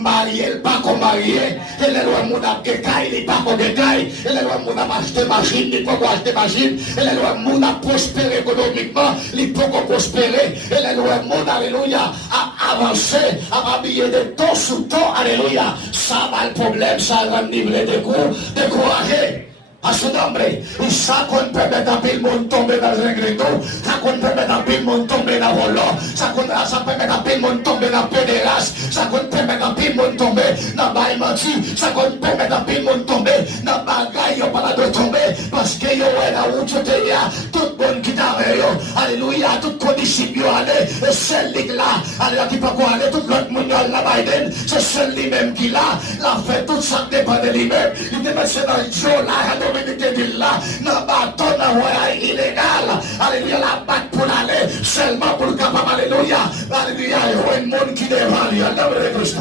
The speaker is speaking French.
marié, pas qu'on marié. Et les lois moun a décaille, il pas qu'on décaille. Et les lois moun a acheté machine, il pas qu'on acheter machine. Et les lois moun a prospéré économiquement, il pas qu'on prospérer. Et les lois moun, alléluia, a avancé, a habillé de temps sous temps, alléluia. Ça va le problème, ça va le niveau de décourager. A su nombre, y ça qu'on permet d'appeler le monde tomber dans un gréto, ça qu'on permet d'appeler le monde tomber dans le volant, ça permet d'appeler le monde tomber dans le pédérasse, ça qu'on permet d'appeler le monde tomber dans le bail menti, ça qu'on permet d'appeler le monde tomber dans le bagaille, y'a pas de tomber, parce que y'a la route, y'a tout le monde qui t'arrête, alléluia, tout condition y'a allé, et celle là, alléluia, qui peut quoi aller, tout l'autre monde y'a la Biden, c'est celle lui-même qui l'a, l'a fait tout ça dépend de lui-même, il te met dans le jour là, là, dans bâton, dans voyage illégal, alléluia, la batte pour aller, seulement pour le capable, alléluia, alléluia, il y a un monde qui dévalue, alléluia, Christ.